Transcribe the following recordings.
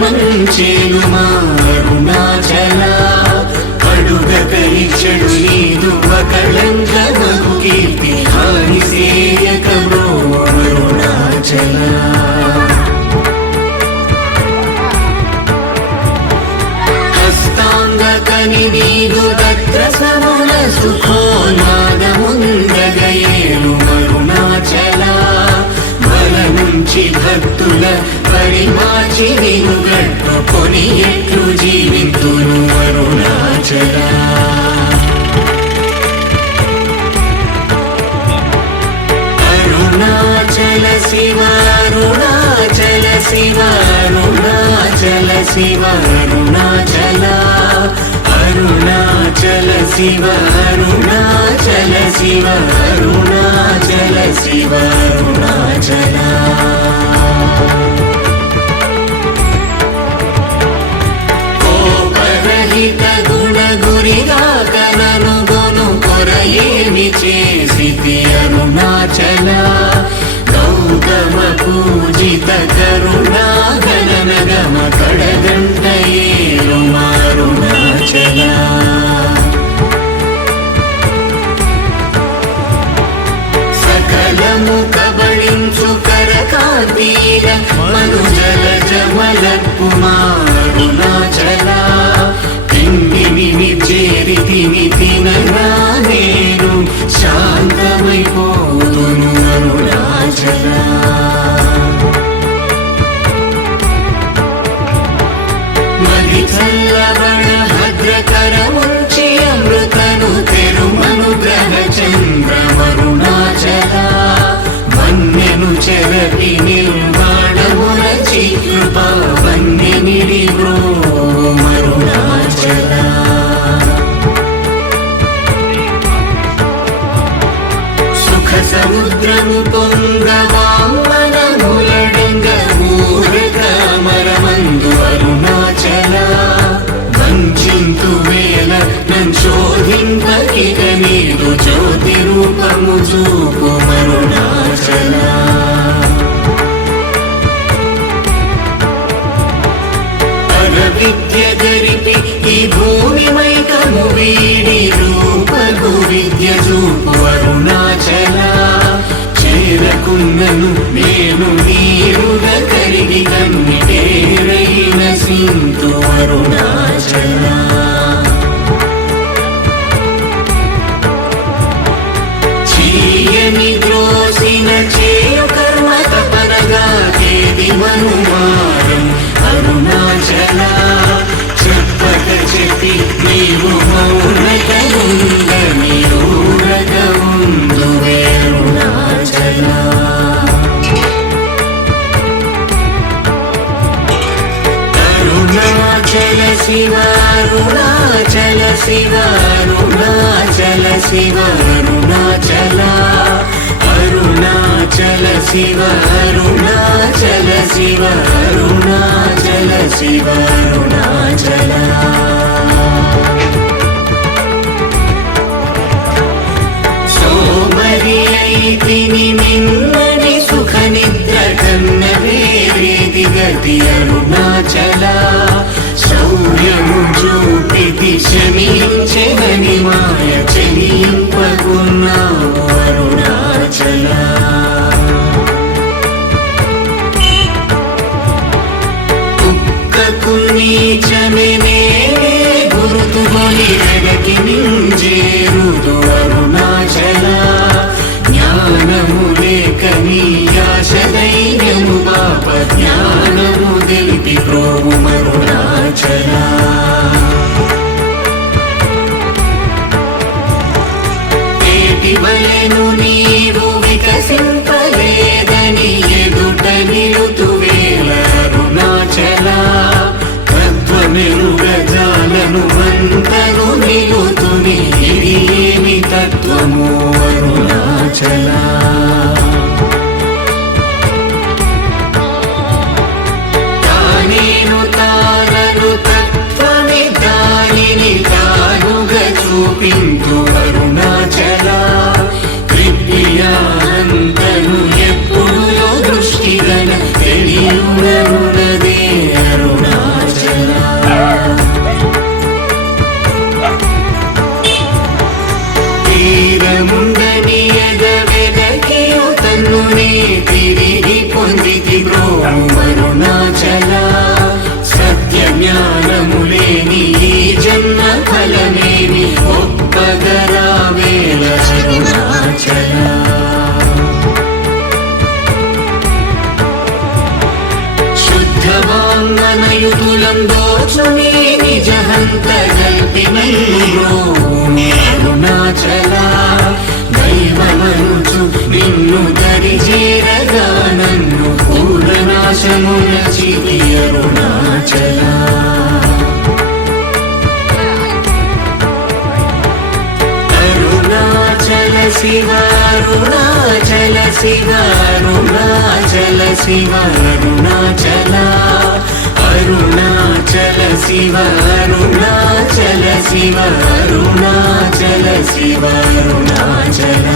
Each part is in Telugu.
మంచేను మా అరుణాచల అడుగక ఇచ్చడు నీదు అకళంకమగు కీర్తి హాని సేయకమో అరుణాచల హస్తాంగకని నీదు దత్రసముల సుఖోన్మాదముందగయేను అరుణాచల బల నుంచి భక్తుల పరిమాచి నిను గట్టుకొని ఎట్లు జీవితును అరుణాచల అరుణాచల శివ అరుణాచల శివ అరుణాచల శివ అరుణాచల అరుణాచల శివ అరుణాచల శివ అరుణాచల శివ అరుణాచల కోపరహిత గుణ గురిగా కలను గొను కొరయేమి చేసితి అరుణాచల గౌతమ పూజిత కరుణా గణనగమ కడగంటయేరు అరుణాచల సకలము కబళించు కరకాంతీర మనుజల జమలపు అరుణాచల తిండిని చేరితిని తినగా నేను శాంతమైపోదును అరుణాచల మది చల్లవణ భద్రకరముంచి అమృతను తెరుమనుగ్రహ చంద్రమరుణాచల వన్యను చెరపి నిర్వాణమురచి కృపా వన్యనిడి అరుణాచల సుఖ సముద్రము పొంగవామనములడంగ ఊరకమరమందు అరుణాచల వంచింతు వేల నంచోధింపకిక నీదు జ్యోతి రూపము చూపు అరుణాచల విద్య గరిపి ఈ భూమి మైకము వీడి రూపగు విద్య చూపు అరుణాచల చేరకున్నను నేను నీరుగ కరిగి కన్నిటేరైన సింతు అరుణాచల చీయని ద్రోసిన చేయు కర్మ తపనగా తేది మనుమారం అరుణాచల చెప్పక చెప్పి నీవు మౌనకముంద నీరూరక ముందు అరుణాచల అరుణాచల శివ అరుణాచల శివ అరుణాచల శివ అరుణాచల అరుణాచల శివ అరుణాచల శివ అరుణాచల శివ అరుణాచల సోమరి అయితిని మిమ్మని సుఖ నిద్ర కన్న వేరేది గతి అరుణాచల శౌర్యము చూపితి శమించెనని మాయ చెలింపకున్నావు అరుణాచల కుక్కకు నీచమే గురుతుమని వెనకి నింజేరుదు అరుణాచల జ్ఞానము లేక నీ ఆశ ధైర్యము పాప జ్ఞానము తెలిపి ప్రోము అరుణాచల వలెను నీవు వికసింపలేదని ఎదుట నిలుతువేల అరుణాచల తత్వమెరుగజాలను మంతను నిలుతుని ఇది ఏమి తత్వము అరుణాచల తానేను తానను తత్వమి దానిని తానుగా చూపింతు అరుణాచల కృప్యానంతను ఎప్పుడు దృష్టిగల తెలియునదే అరుణ తనయుతులం దోచుని నిజహంత గల్పినయ్యోని అరుణాచల దైవమనుచు నిన్ను దరిచేరగా నన్ను పూర్ణనాశమున చితి అరుణాచల శివ అరుణాచల శివ అరుణాచల శివ అరుణాచల అరుణాచల శివ అరుణాచల శివ అరుణాచల శివ అరుణాచల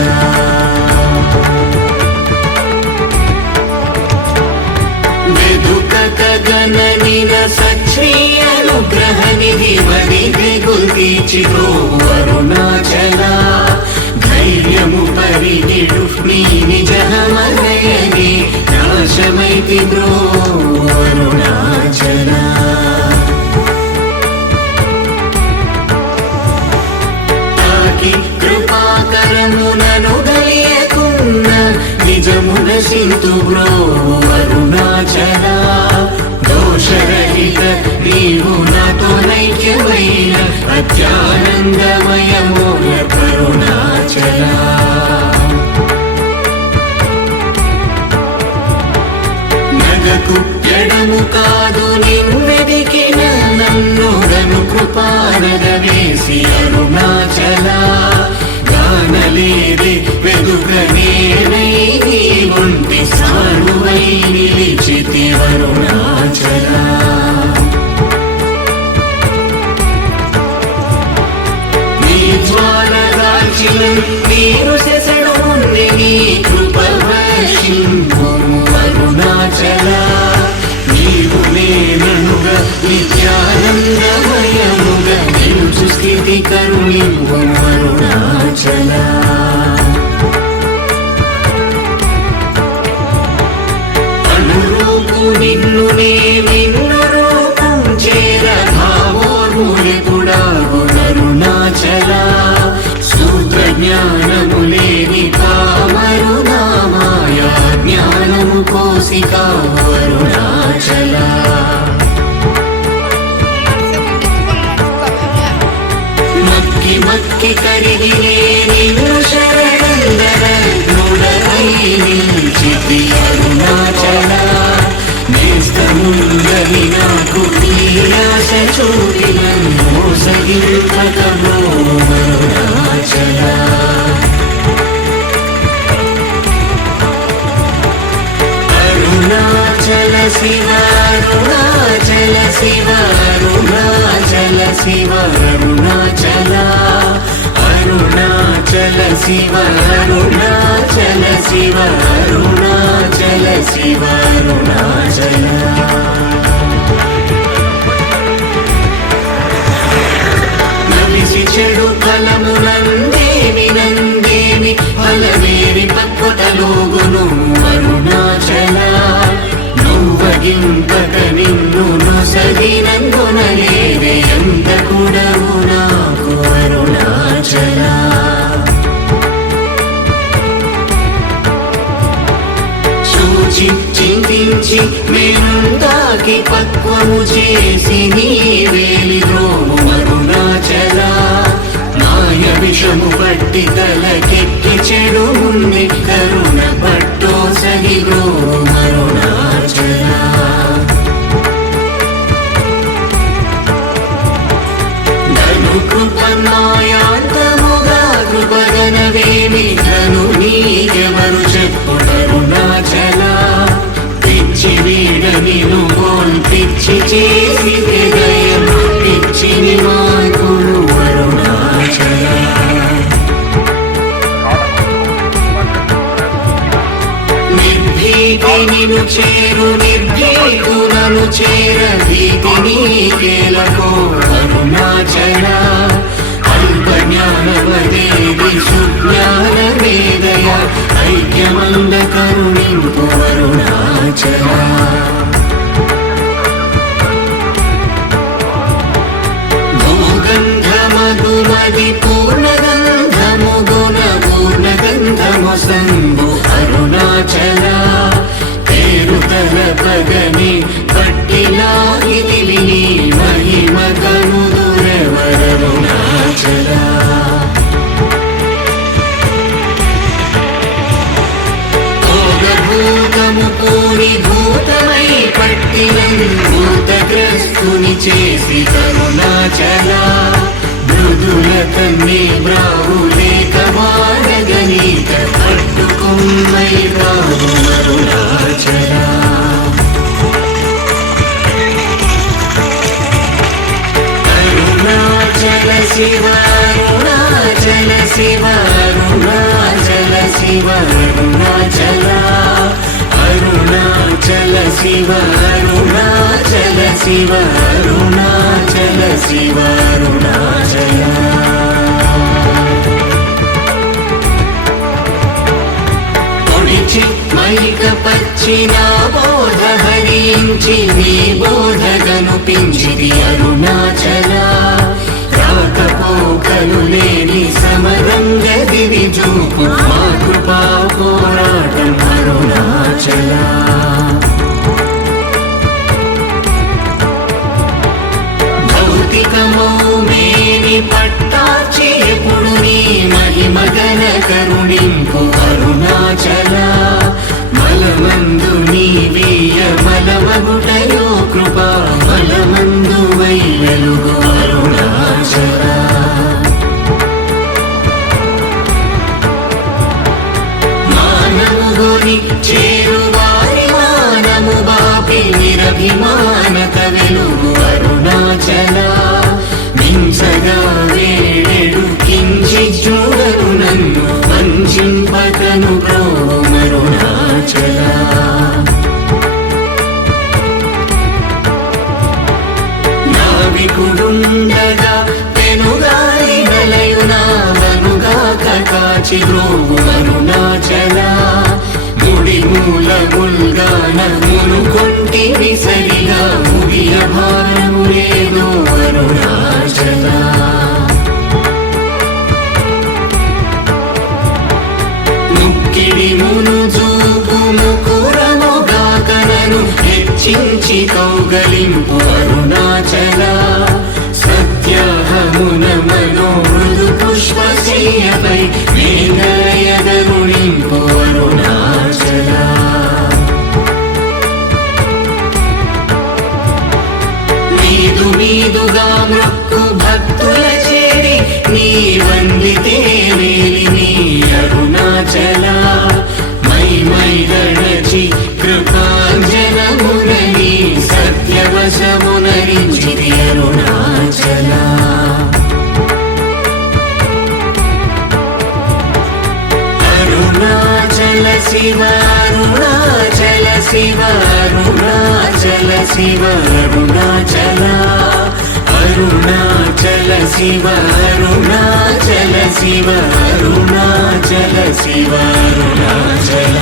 వెదుకక గణనిన సచ్ఛీ అనుగ్రహ నిధి వడిది గుల్దీచిరో అరుణాచల ధైర్యము పరిగిడు నీ నిజమనయని నాశమైతి బ్రో అరుణాచల తాకి కృపాకరమునను దయకున్న నిజమున సింతు బ్రో అరుణాచల దోషరహిత నీవు నాతో నైక్యమైన అత్యానందమయమూల కరుణాచల నగకు ఎడము కాదు నిన్నెదికిన నన్నుడను కృపానగ వేసి అరుణాచల గానలేది వెదుకనేనై నీ ఒంటి సానువై నిలిచితి అరుణాచల నీరు శశడు ఉంది నీ కృప వర్షింపు అరుణాచల నీవు నేననుగా నిత్యానందమయముగా నిలుచు స్థితి కరుణింపు అరుణాచల అనురూపు నిన్ను నే నిన్ను రూపం చేర భావోర్ముని కూడా అరుణాచల జ్ఞానము లేని కామరుణామాయ జ్ఞానము కోసిక అరుణాచల మక్కి మక్కి కరిగిలే నిన్ను శరణందర నుడై నిలిచితి అరుణాచల నేస్తముందని నాకు నీరాశ చూపిన మోసగిల్పకమో అరుణాచల అరుణాచల శివ అరుణాచల శివ అరుణాచల శివ అరుణాచల అరుణాచల శివ అరుణాచల శివ అరుణాచల శివ అరుణాచల నవిసి చెడు ఫలమునందేమి నందేమి ఫలమేరి పక్వతలోగును అరుణాచల నువ్వగింపక నిన్ను నొసగినందునలేదే ఎంత కూడవు నాకు అరుణాచల చూచి చింతించి మేనుందాకి పక్వము చేసి నీ వేలి ద్రోము అరుణాచల మాయ విషము పట్టి తలకెక్కి చెడు ఉంది కరుణ పట్టో సగి ద్రోము అరుణాచల ధను కృపమాయాంతముగా కృపగనవేమి ధను నీకెవరు చెప్పుడరుణాచల పిచ్చి వీడని నువ్వోల్ పిచ్చి చేసి హృదయం పిచ్చిని మాకుడు అరుణాచల నిర్భీతి నిను చేరు నిర్భీతులను చేర భీతి నీకేలకో అరుణాచల అల్ప జ్ఞానవదేవి సుజ్ఞాన వేదయ ఐక్యమంద కరుణింపు అరుణాచల భూగంధమధుమది పూర్ణగంధము గుణ పూర్ణగంధము సంభు అరుణాచల పేరు తల పగని పట్టిలాగి చేసి కరుణాచల మృదుల తన్ని బ్రావులేక మారగనీక పట్టుకుమ్మై రావు అరుణాచల అరుణాచల శివ అరుణాచల శివ అరుణాచల శివ అరుణాచల అరుణాచల శివ అరుణాచల శివ అరుణాచల శివ అరుణాచల పొడిచి మైక పచ్చిన బోధ హరించి నీ బోధ కనుపించిది అరుణాచల రాకపోకలు లేని సమరంగ దివి చూపు మా కృపా పోరాటం అరుణాచల భౌతికమో మేని పట్టాచి ఎప్పుడు నీ మహిమగన కరుణింపు అరుణాచల మలమందు నీ వీయ మలమగుటయో కృపా మలమందు వై వెలుగు అరుణాచల మానవుని చేరువారి మానము బాపి నిరభిమానత వెలుగు అరుణాచల మించగా వేడెడు కించి చూడను నన్ను వంచింపకను ప్రోమరుణాచల నావికుడుండగా పెనుగాలి నలయునావనుగాక కాచి ద్రోవు అరుణాచల ముడి మూల ముల్గాన మునుకొంటి విసరిగా ముగియ భారము లేదో అరుణాచల ముక్కిడి మును చూపు ముకురముగాకనను హెచ్చించి కౌగలింపు అరుణాచల సత్యాహమున మనోమృదు పుష్పశయ్యపై మేఘలయదరుణింపు అరుణాచల మీదు మీదుగా మృక్కు భక్తుల చేరి నీ వందితే వేలి నీ అరుణాచల మై మై గణచి కృపాంజనమునని సత్యవశమునరించిది అరుణాచల అరుణాచల శివ అరుణాచల శివ అరుణాచల శివ అరుణాచల అరుణాచల శివ అరుణాచల శివ అరుణాచల శివ అరుణాచల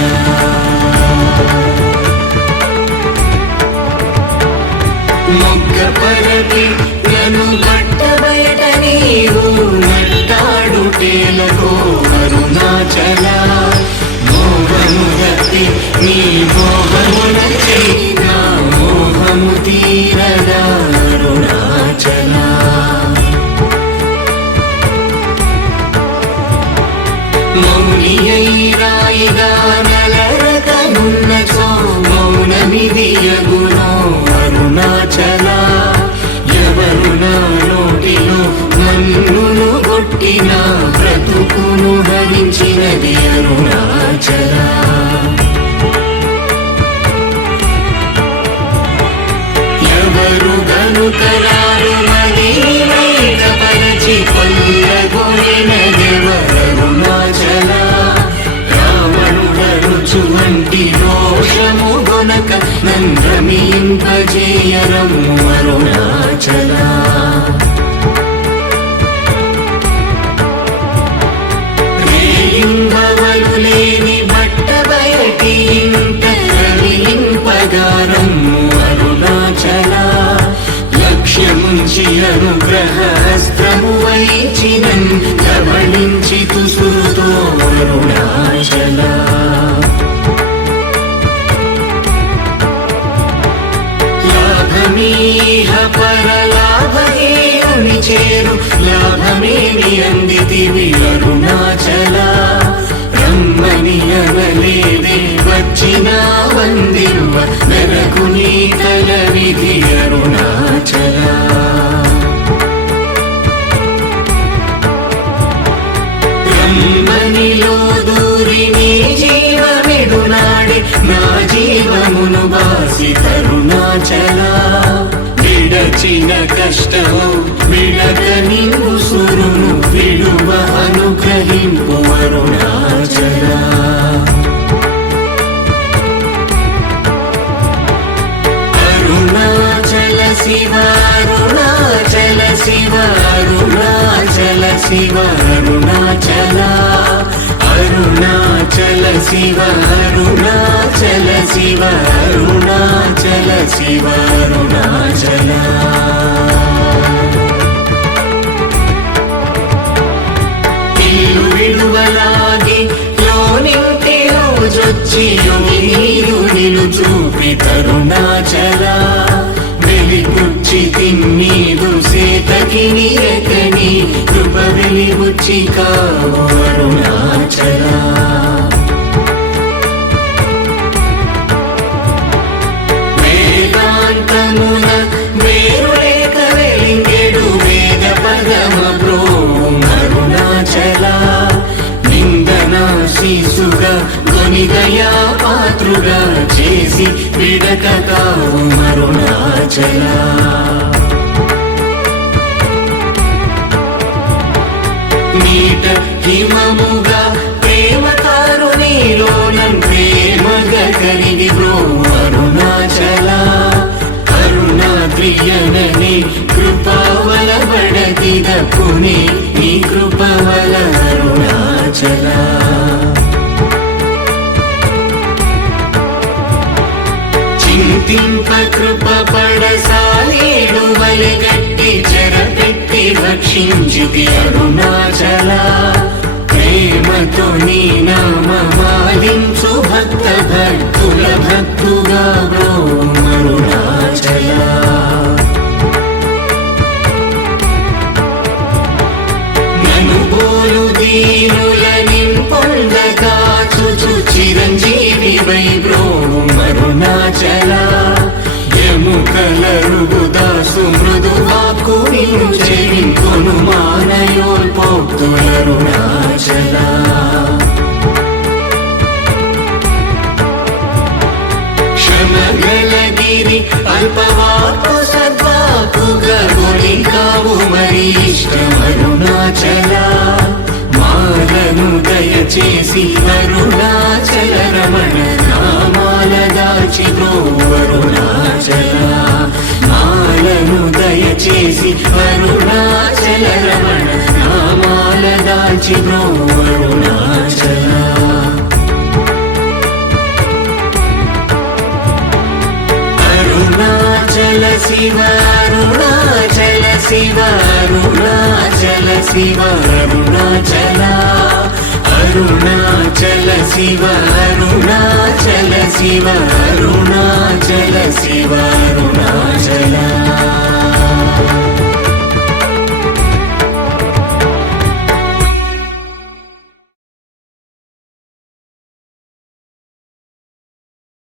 మొగ్గ పరటి నన్ను బట్ట బయట నీవు నట్టాడుటేలకో అరుణాచల మోహము గతి నీ మోహమున చేయ మోహము తీరదా అరుణాచల మౌని రాయిగా నలరకనున్న చో మౌనమిదియగునో అరుణాచల ఎవరు నా నోటిలో మన్నును కొట్టిన బ్రతుకును హరించినది అరుణాచల ఎవరు గనుకరారు మదిపరచి కొల్లగొరినదెవరరుణాచల రావణుడరుచు వంటి రోషము గొనక నంద్రమింపజేయరము అరుణాచల రేయింబవలు లేని బట్ట బయటి ఇంట రవిలింపగారము అరుణాచల లక్ష్యముంచి అనుగ్రహస్త్రము వైచినన్ కబళించి తుసురుతో అరుణాచల లాభమీహ పరలాభమేమి చేరు లాభమేమి అందితివి అరుణాచల రమ్మని అనలేదే వచ్చిన వందిరువ నరకు నీ తల విధి అరుణాచల భారమును బాసి కరుణాచల విడచిన కష్టము విడక నిన్ను సురును విడువ అనుగ్రహింపు అరుణాచల అరుణాచల శివ అరుణాచల శివ అరుణాచల శివ అరుణాచల అరుణాచల శివ అరుణాచల శివ అరుణాచల శివ అరుణాచల ఇల్లు విడువలాగి లోనింటిలో జొచ్చి నీరు చూపి కరుణాచల వెలిగుచ్చి తిన్నీరు సేతకి నీరకని కృప వెలిగుచ్చి కావు అరుణాచల వేదాంతమున వేరు లేక వెలింగెడు వేద పదమ బ్రో అరుణాచల నిందన శిశుగా కొనిదయా పాత్రుగా చేసి విడక కావు అరుణాచల నీట హిమముగా ప్రేమ కారుణిలోనం ప్రేమగా కరిగి బ్రో అరుణాచల కరుణాద్రియనని కృపావల బడదిదపుని నీ కృపవల అరుణాచల చింతింప కృప పడసాలేడు వలెగట్టి చెరపెట్టి రక్షించితి అరుణాచల ప్రేమతో నీ నామమాలించు భక్త భక్తుల భక్తుగా బ్రో అరుణాచల నను పోలు దీనుల నింపొందగా చుచు చిరంజీవి వై బ్రో అరుణాచల ఎముకల రుగుదాసు మృదువాకు నిన్ను చెవింకొను మానయోల్ పోక్తులరుణాచల క్షమగలగిరి అల్పవాకు సద్వాకుగా గుడి కావు మరి ఇష్టమరుణాచల మాలను దయచేసి అరుణాచల రమణ నామాల దాచి బ్రో అరుణాచల మాలను దయచేసి అరుణాచల రమణ నామాల దాచి బ్రో అరుణాచల అరుణాచల శివ అరుణాచల శివ అరుణాచల శివ అరుణాచల అరుణాచల శివ అరుణాచల శివ అరుణాచల